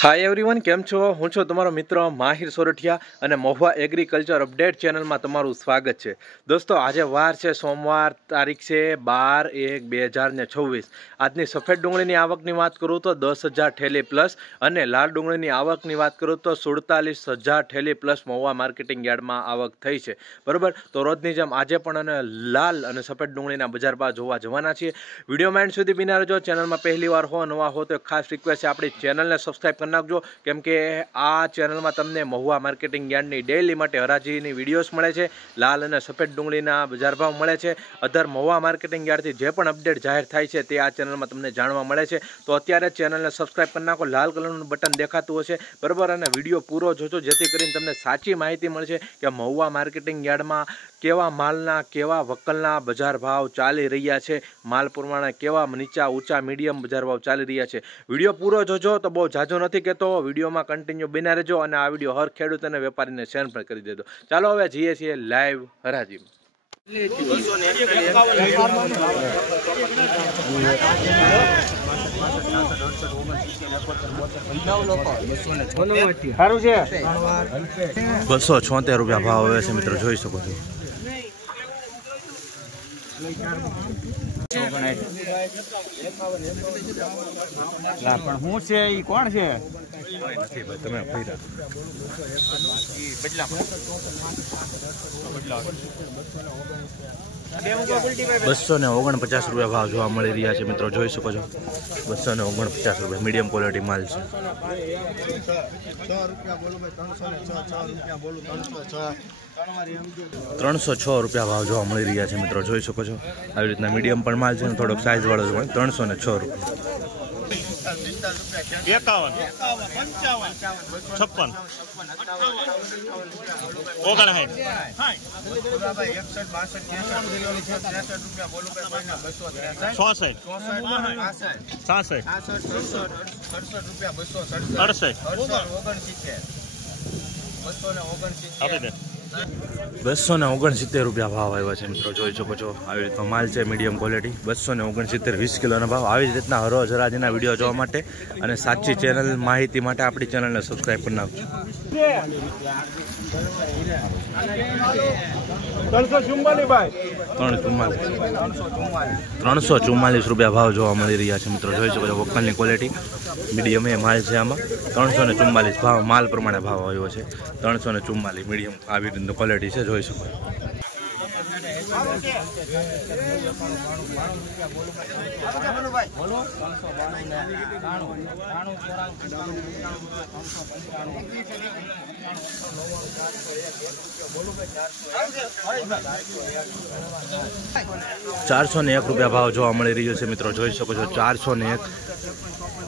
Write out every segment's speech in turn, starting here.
Hi everyone केम छो हूँ छो तमारो मित्र माहिर सोरठिया અને મહુવા એગ્રીકલ્ચર અપડેટ ચેનલમાં તમારું સ્વાગત છે। દોસ્તો આજે વાર છે સોમવાર, તારીખ છે 12/1/2026। આજની સફેદ ડુંગળીની આવકની વાત કરું તો 10,000 ઠેલી પ્લસ અને લાલ ડુંગળીની આવકની વાત કરું તો 47,000 ઠેલી પ્લસ મહુવા માર્કેટિંગ યાર્ડમાં આવક થઈ છે, બરાબર। તો રોજની જેમ આજે પણ અને લાલ અને સફેદ ડુંગળીના બજાર ભાવ જોવા જવાના છીએ। વિડીયોમાં એન્ડ સુધી બિના રહેજો। ચેનલમાં પહેલી વાર હો, નવા હો તો ખાસ રિક્વેસ્ટ છે આપણી ચેનલને સબસ્ક્રાઈબ નાખજો, કેમ કે આ ચેનલમાં તમને મહુવા માર્કેટિંગ યાર્ડની ડેઈલી માટે હરાજીની વિડીયોઝ મળે છે, લાલ અને સફેદ ડુંગળીના બજાર ભાવ મળે છે, અધર મહુવા માર્કેટિંગ યાર્ડથી જે પણ અપડેટ જાહેર થાય છે તે આ ચેનલમાં તમને જાણવા મળે છે। તો અત્યારે ચેનલને સબસ્ક્રાઈબ કરી નાખો, લાલ કલરનું બટન દેખાતું હશે, બરાબર। અને વિડીયો પૂરો જોજો જેથી કરીને તમને સાચી માહિતી મળશે કે મહુવા માર્કેટિંગ યાર્ડમાં કેવા માલના કેવા વકલના બજાર ભાવ ચાલી રહ્યા છે, માલ પ્રમાણે કેવા નીચા ઊંચા મીડિયમ બજાર ભાવ ચાલી રહ્યા છે। વિડીયો પૂરો જોજો તો બહુ ઝાઝો નથી કહેતો, વિડીયોમાં કન્ટિન્યુ બન્યા રહેજો અને આ વિડીયો હર ખેડૂત અને વેપારીને શેર પણ કરી દેજો। ચાલો હવે જઈએ છીએ લાઈવ હરાજી। ₹276 ભાવ આવે છે મિત્રો, જોઈ શકો છો। કોણ છે? તમે 249 રૂપિયા ભાવ જોવા મળી રહ્યા છે મિત્રો, જોઈ શકો છો। 249 રૂપિયા મીડિયમ ક્વોલિટી માલ છે। 306 રૂપિયા ભાવ જોવા મળી રહ્યા છે મિત્રો, જોઈ શકો છો। આવી રીતના મીડિયમ પણ માલ છે, થોડોક સાઇઝ વાળો છે, 306 રૂપિયા। 51 56 269 રૂપિયા ભાવ આવ્યા છે મિત્રો, જોઈ શકો છો। આવી રીતનો માલ છે મીડિયમ ક્વોલિટી, 269 20 કિલોના ભાવ। આવી જ રીતના હરોજ હરાજીના વિડીયો જોવા માટે અને સાચી ચેનલ માહિતી માટે આપણી ચેનલને સબસ્ક્રાઈબ કરી નાખજો। 344 રૂપિયા ભાવ જોવા મળી રહ્યા છે મિત્રો, જોઈ શકો છો। વકલની ક્વોલિટી મીડિયમ એ માલ છે, આમાં 344 ભાવ માલ પ્રમાણે ભાવ આવ્યો છે। 344 મીડિયમ આવી રીતની ક્વોલિટી છે, જોઈ શકો છો। 401 રૂપિયા ભાવ જોવા મળી રહ્યો છે મિત્રો, જોઈ શકો છો। 401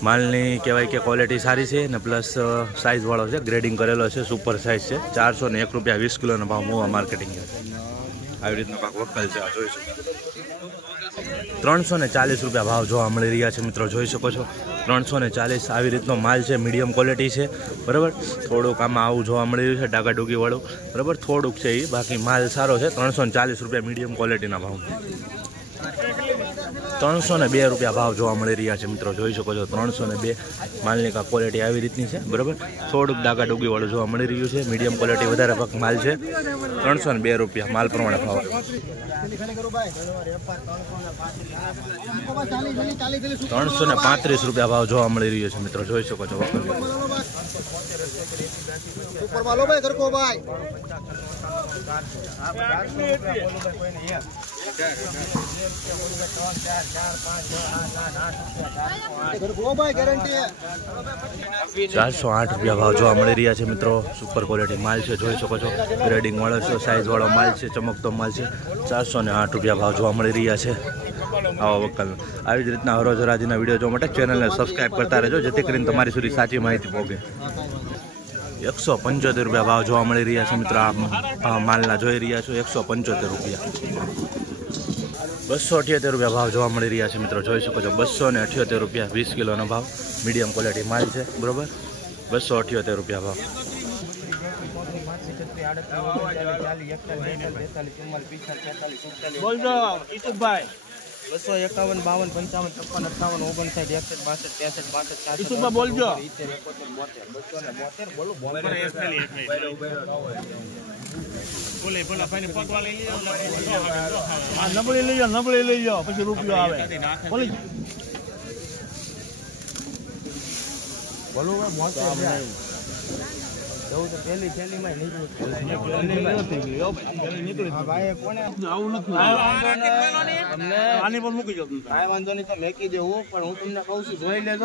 માલની કહેવાય કે ક્વોલિટી સારી છે ને પ્લસ સાઇઝ વાળો છે, ગ્રેડિંગ કરેલો છે, સુપર સાઇઝ છે। 401 રૂપિયા 20 કિલોનો ભાવ મહુવા માર્કેટિંગ આવી રીતનો પાક વકલ છે, જોઈ શકો। 340 રૂપિયા ભાવ જોવા મળી રહ્યા છે મિત્રો, જોઈ શકો છો। 340 આવી રીતનો માલ છે, મીડિયમ ક્વોલિટી છે, બરાબર। થોડુંક આમાં આવું જોવા મળી રહ્યું છે, ડાગાડુગી વાળું, બરાબર, થોડુંક છે એ, બાકી માલ સારો છે। 340 રૂપિયા મીડિયમ ક્વોલિટીના ભાવ। 302 રૂપિયા ભાવ જોવા મળી રહ્યા છે મિત્રો, જોઈ શકો છો। 302 માલની ક્વોલિટી આવી રીતની છે, બરાબર। થોડુંક ડાગા ડુગી વાળું જોવા મળી રહ્યું છે, મીડિયમ ક્વોલિટી વધારે પાક માલ છે। 302 રૂપિયા માલ પ્રમાણે ભાવ। 335 રૂપિયા ભાવ જોવા મળી રહ્યો છે મિત્રો, જોઈ શકો છો। 408 રૂપિયા ભાવ જોવા મળી રહ્યા છે મિત્રો, સુપર ક્વોલિટી માલ છે, જોઈ શકો છો। ગ્રેડિંગ વાળો છે, સાઇઝ વાળો માલ છે, ચમકતો માલ છે। 408 રૂપિયા ભાવ જોવા મળી રહ્યા છે આવા વકલ। આવી જ રીતના હરોજ હરાજીના વિડીયો જોવા માટે ચેનલને સબસ્ક્રાઈબ કરતા રહેજો, જેથી કરીને તમારી સુધી સાચી માહિતી પહોંચે। 175 રૂપિયા ભાવ જોવા મળી રહ્યા છે મિત્રો, આ માલના જોઈ રહ્યા છો। 175 રૂપિયા। 278 રૂપિયા ભાવ જોવા મળી રહ્યા છે મિત્રો, જોઈ શકો છો। 278 રૂપિયા 20 કિલોનો ભાવ, મીડિયમ ક્વોલિટી માલ છે, બરાબર। 278 રૂપિયા ભાવ। બોલજો ઈસુભાઈ 251, 52, 55, 56, 58, 59, 61, 62, 63, 64, 65, બોલજો 72, બોલો બોલો નબળી લઈ જાઓ પછી રૂપિયો આવે બોલી બોલો ભાઈ એવું તો પેલી માં આની પર મૂકી જાવ કાંઈ વાંધો નહીં તો મેકી દેવું પણ હું તમને કહું છું જોઈ લેજો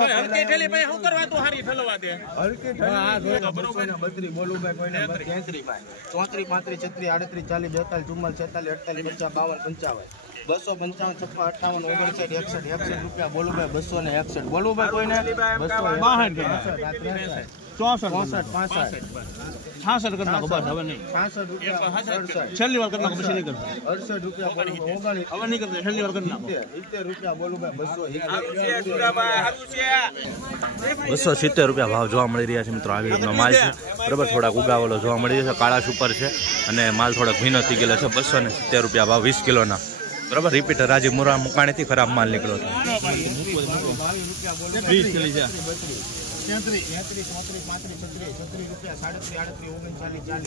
બોલું ભાઈ કોઈને 33 માં 34, 35, 36, 38, 40, 42, 44, 45, 56, 58, 59, 60, 58, 59, 61 બોલું ભાઈ 261 બોલું ભાઈ કોઈને 262, 66 કરી નાખો બસ હવે નહીં 65 રૂપિયા છેલ્લી વાર કરી નાખો પછી નહીં કરતા 68 રૂપિયા બોલું હવે નહીં કરતા છેલ્લી વાર કરી નાખો 70 રૂપિયા બોલું ભાઈ 270 રૂપિયા ભાવ જોવા મળી રહ્યા છે મિત્રો. આવી રીતનો માલ છે બરાબર. થોડાક ઉગાવેલો જોવા મળી રહ્યો છે, કાળા સુપર છે અને માલ થોડાક ભીનો થઈ ગયેલો છે. 270 રૂપિયા ભાવ 20 કિલોના બરાબર. રિપીટ રાજી મુરા મુકાણીથી ખરાબ માલ નીકળ્યો હતો. 20 કિલો છે 33, 34, 35, 36, 37 રૂપિયા 37, 38, 39,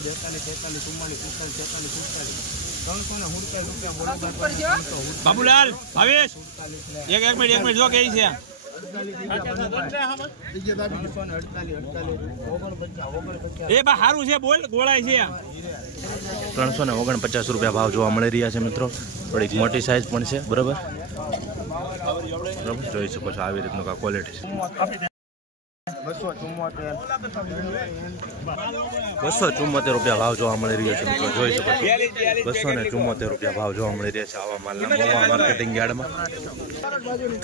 40, 41, 42, 43, 44, 45, 46, 47 રૂપિયા બાબુલાલ ભાવેશ એક મિનિટ જો કે છે 349 એ બા હારું છે બોલ ગોળાય છે 349 રૂપિયા ભાવ જોવા મળી રહ્યા છે મિત્રો. થોડીક મોટી સાઇઝ પણ છે બરાબર. જોઈ શકો છો આવી રીતનું ક્વોલિટી છે. 274 રૂપિયા ભાવ જોવા મળી રહ્યો છે મિત્રો. જોઈ શકો છો 274 રૂપિયા ભાવ જોવા મળી રહ્યા છે આવા માલના મોવા માર્કેટિંગ યાર્ડમાં.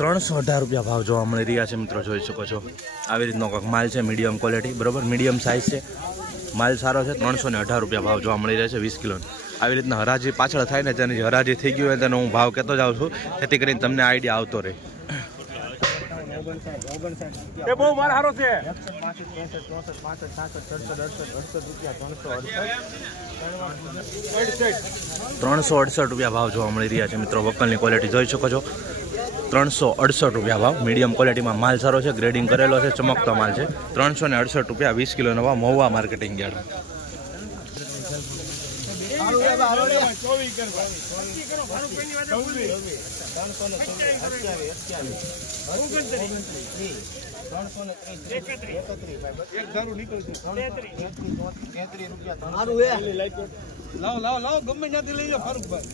318 રૂપિયા ભાવ જોવા મળી રહ્યા છે મિત્રો. જોઈ શકો છો આવી રીતનો કંઈક માલ છે, મીડિયમ ક્વોલિટી બરાબર. મીડિયમ સાઇઝ છે, માલ સારો છે. 318 રૂપિયા ભાવ જોવા મળી રહ્યા છે 20 કિલોનો. આવી રીતના હરાજી પાછળ થાય ને તેની હરાજી થઈ ગયું હોય તેનો હું ભાવ કહેતો જાઉં છું, જેથી કરીને તમને આઈડિયા આવતો રહે. એ બહુ માર હારો છે 368 રૂપિયા ભાવ જોવા મળી રહ્યા છે મિત્રો. વકલની ક્વોલિટી જોઈ શકો છો. 368 રૂપિયા ભાવ. મીડિયમ ક્વોલિટીમાં માલ સારો છે, ગ્રેડિંગ કરેલો છે, ચમકતો માલ છે. 368 રૂપિયા 20 કિલોનો ભાવ મહુવા માર્કેટિંગ યાર્ડ. 333 લાવ ગમે ત્યાંથી લઈ જાઓ ફારૂકભાઈ.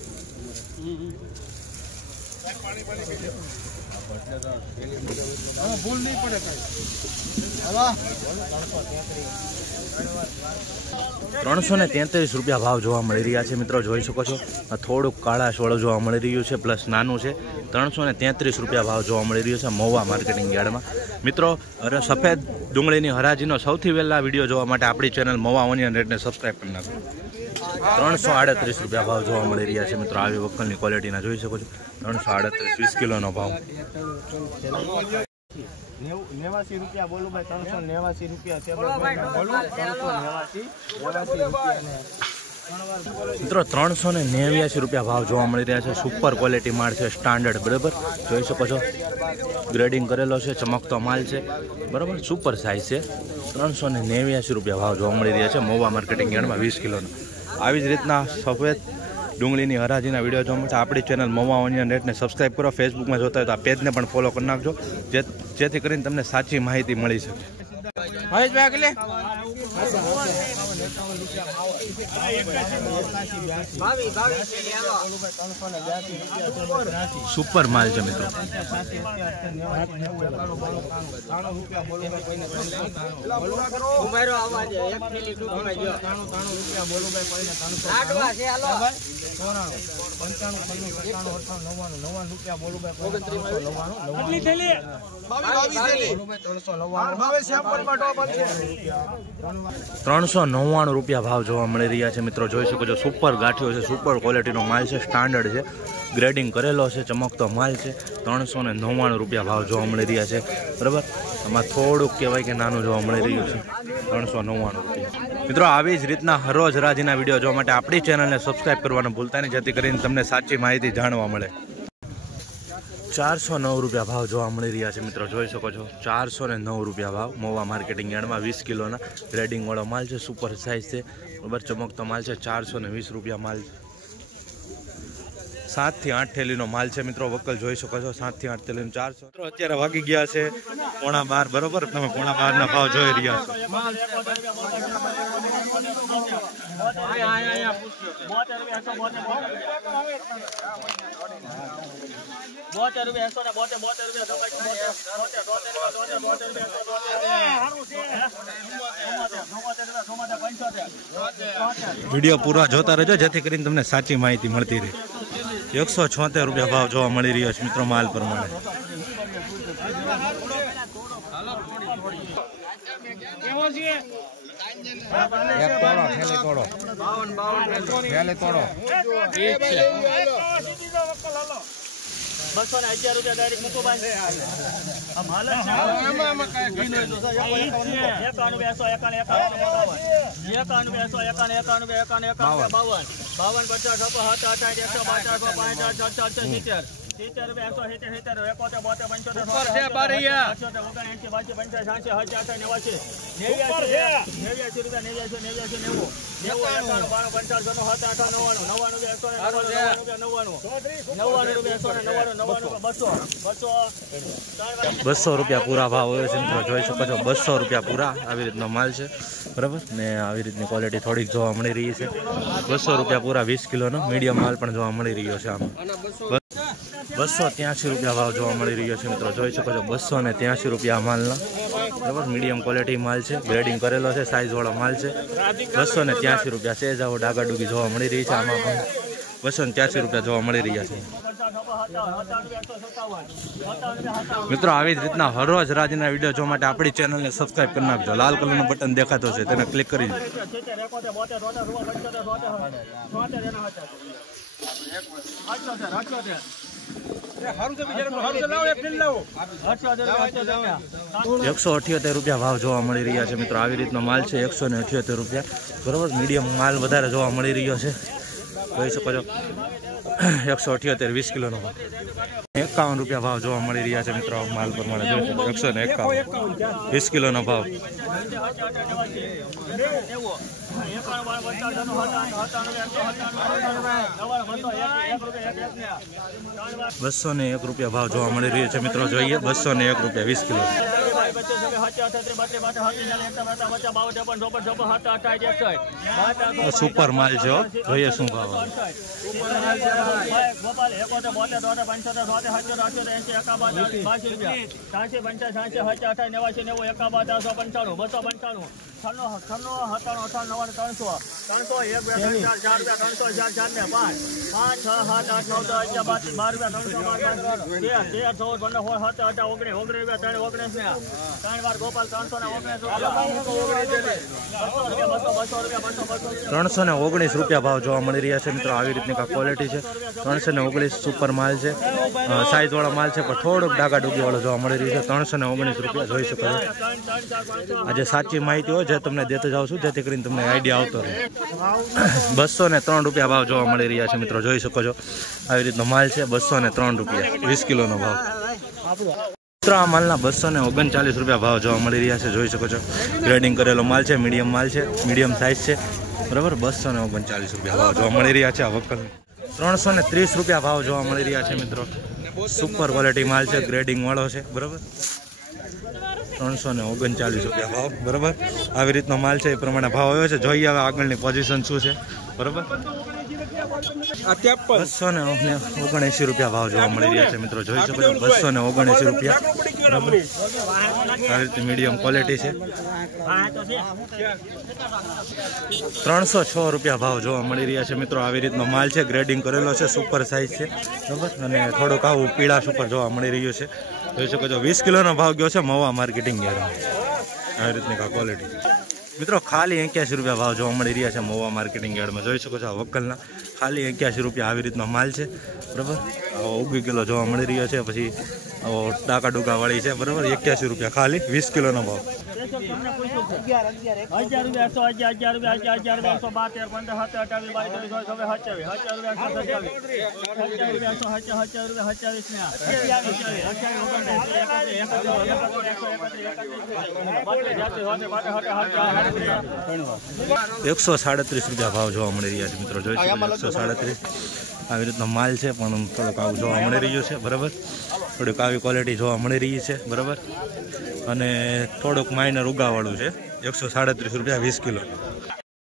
ભૂલ નહીં પડે કઈ. 333 રૂપિયા ભાવ જોવા મળી રહ્યા છે મિત્રો. જોઈ શકો છો થોડુંક કાળા સોળ જોવા મળી રહ્યું છે, પ્લસ નાનું છે. 333 રૂપિયા ભાવ જોવા મળી રહ્યું છે મહુવા માર્કેટિંગ યાર્ડમાં મિત્રો. સફેદ ડુંગળીની હરાજીનો સૌથી વહેલા વિડીયો જોવા માટે આપણી ચેનલ મહુવા ઓનિયન રેટને સબસ્ક્રાઈબ કરી નાખો. 338 રૂપિયા ભાવ જોવા મળી રહ્યા છે મિત્રો. આવી વકલની ક્વોલિટીના જોઈ શકો છો. 338 20 કિલોનો ભાવ. 89 રૂપિયા બોલું ભાઈ 389 રૂપિયા છે બોલું 389 મિત્રો 389 રૂપિયા ભાવ જોવા મળી રહ્યા છે. સુપર ક્વોલિટી માલ છે, સ્ટાન્ડર્ડ બરાબર. જોઈ શકો છો ગ્રેડિંગ કરેલો છે, ચમકતો માલ છે બરાબર. સુપર સાઇઝ છે. 389 રૂપિયા ભાવ જોવા મળી રહ્યા છે મહુવા માર્કેટિંગ યાર્ડમાં 20 કિલોનો. આવી જ રીતના સફેદ ડુંગળીની હરાજીના વિડીયો જોવા માટે આપણી ચેનલ મહુવા ઓનિયન રેટને સબસ્ક્રાઈબ કરો. ફેસબુકમાં જોતા હોય તો આ પેજને પણ ફોલો કરી નાખજો, જેથી કરીને તમને સાચી માહિતી મળી શકે. સુપર માલ છે મિત્રો. 399 રૂપિયા ભાવ જોવા મળી રહ્યા છે મિત્રો. જોઈ શકો છો સુપર ગાંઠિયો છે, સુપર ક્વોલિટીનો માલ છે, સ્ટાન્ડર્ડ છે. ગ્રેડિંગ કરેલો છે, ચમકતો માલ છે. 399 રૂપિયા ભાવ જોવા મળી રહ્યા છે. બરાબર, આમાં થોડુંક કહેવાય કે નાનું જોવા મળી રહ્યું છે. 399 રૂપિયા. મિત્રો, આવી જ રીતના હરોજ રાજીના વિડીયો જોવા માટે આપણી ચેનલને સબસ્ક્રાઈબ કરવાનું ભૂલતા નહીં, જેથી કરીને તમને સાચી માહિતી જાણવા મળે. 409 રૂપિયા ભાવ જોવા મળી રહ્યા છે. મિત્રો જોઈ શકો છો, 409 રૂપિયા ભાવ મહુવા માર્કેટિંગ યાર્ડમાં 20 કિલોના ગ્રેડિંગ વાળો માલ છે. સુપર સાઇઝ છે, બરાબર, ચમકતો માલ છે. 420 રૂપિયા માલ છે. 7 થી 8 થેલીનો માલ છે. મિત્રો વકલ જોઈ શકો છો, 7 થી 8 થેલીનો 400. મિત્રો અત્યારે વાગી ગયા છે 12:15. બરોબર, તમે 12:15 ના ભાવ જોઈ રહ્યા છો. વિડીયો પૂરા જોતા રહેજો, જેથી કરીને તમને સાચી માહિતી મળતી રહે. 176 રૂપિયા ભાવ જોવા મળી રહ્યો છે. મિત્રો માલ પ્રમાણે ₹200 પૂરા ભાવ હોય છે. મિત્રો જોઈ શકો છો, 200 રૂપિયા પૂરા. આવી રીતનો માલ છે, બરાબર, ને આવી રીતની ક્વોલિટી થોડીક જોવા મળી રહી છે. 200 રૂપિયા પૂરા, 20 કિલોનો મીડિયમ માલ પણ જોવા મળી રહ્યો છે. આમાં 283 રૂપિયા ભાવ જોવા મળી રહ્યો છે. મિત્રો જોઈ શકો છો, 283 રૂપિયા માલના, બરાબર, મીડિયમ ક્વોલિટી માલ છે. ગ્રેડિંગ કરેલો છે, સાઇઝવાળો માલ છે. 283 રૂપિયા. સેજ આવો ડાગાડુગી જોવા મળી રહી છે. આમાં પણ 283 રૂપિયા જોવા મળી રહ્યા છે. મિત્રો આવી જ રીતના હરરોજ રાજીના વિડીયો જોવા માટે આપણી ચેનલને સબસ્ક્રાઇબ કરી નાખજો. લાલ કલરનું બટન દેખાતો છે, તેને ક્લિક કરી દો. ₹178 ભાવ જોવા મળી રહ્યા છે. મિત્રો આવી રીતનો માલ છે, 178 રૂપિયા. બરોબર, મીડિયમ માલ વધારે જોવા મળી રહ્યો છે. જોઈ શકો છો, 178 20 કિલોનો ભાવ. 51 રૂપિયા ભાવ જોવા મળી રહ્યા છે. મિત્રો માલ પ્રમાણે જોઈ શકો, 151 20 કિલોનો ભાવ. 201 રૂપિયા ભાવ જોવા મળી રહ્યો છે. મિત્રો જોઈએ, 201 રૂપિયા 20 કિલો. સુપર માલ છે, જોઈએ શું ભાવ. ₹319 ભાવ જોવા મળી રહ્યા છે. મિત્રો આવી રીતની ક્વોલિટી છે. 319 સુપર માલ છે, સાઇઝ વાળો માલ છે, પણ થોડોક ડાગાડુગી વાળો જોવા મળી રહ્યો છે. 319 રૂપિયા જોઈ શકો છો. આજે સાચી માહિતી હોય જે તમને દેતો જાઉં છું, જેથી કરીને તમને આઈડિયા આવતો રહે. 203 રૂપિયા ભાવ જોવા મળી રહ્યા છે. મિત્રો જોઈ શકો છો, આવી રીતનો માલ છે. 203 રૂપિયા 20 કિલોનો ભાવ. મિત્રો આ માલના 239 રૂપિયા ભાવ જોવા મળી રહ્યા છે. જોઈ શકો છો, ગ્રેડિંગ કરેલો માલ છે, મીડિયમ માલ છે, મીડિયમ સાઇઝ છે. બરાબર, 239 રૂપિયા ભાવ જોવા મળી રહ્યા છે. આ વખત 330 રૂપિયા ભાવ જોવા મળી રહ્યા છે. મિત્રો સુપર ક્વોલિટી માલ છે, ગ્રેડિંગ વાળો છે. બરાબર, 339 રૂપિયા ભાવ. બરાબર, આવી રીતનો માલ છે, એ પ્રમાણે ભાવ આવ્યો છે. જોઈએ હવે આગળની પોઝિશન શું છે. બરાબર, 279 રૂપિયા ભાવ જોવા મળી રહ્યા છે. મિત્રો જોઈ શકો છો, 279 રૂપિયા. બરાબર, આવી રીતે મીડિયમ ક્વોલિટી છે. 306 રૂપિયા ભાવ જોવા મળી રહ્યા છે. મિત્રો આવી રીતનો માલ છે, ગ્રેડિંગ કરેલો છે, સુપર સાઇઝ છે. બરાબર, અને થોડોક આવું પીળાશ ઉપર જોવા મળી રહ્યું છે. જોઈ શકો છો, 20 કિલોનો ભાવ ગયો છે મહુવા માર્કેટિંગ યાર્ડમાં. આવી રીતની ક્વોલિટી. મિત્રો ખાલી 81 રૂપિયા ભાવ જોવા મળી રહ્યા છે મહુવા માર્કેટિંગ યાર્ડમાં. જોઈ શકો છો આ વકલના ખાલી 81 રૂપિયા આવી રીતનો માલ છે બરાબર. આવો 1 કિલો જોવા મળી રહ્યો છે. પછી આવો ડાકા ડુકા વાળી છે બરાબર. 81 રૂપિયા ખાલી 20 કિલોનો ભાવ. 137 રૂપિયા ભાવ જોવા મળી રહ્યા છે મિત્રો. જોઈ શકો 137 આવી રીતનો માલ છે પણ થોડુંક આવું જોવા મળી રહ્યું છે બરાબર. થોડીક આવી ક્વોલિટી જોવા મળી રહી છે બરાબર. અને થોડુંક માઇનર ઉગાવાળું છે. 137 રૂપિયા 20 કિલો.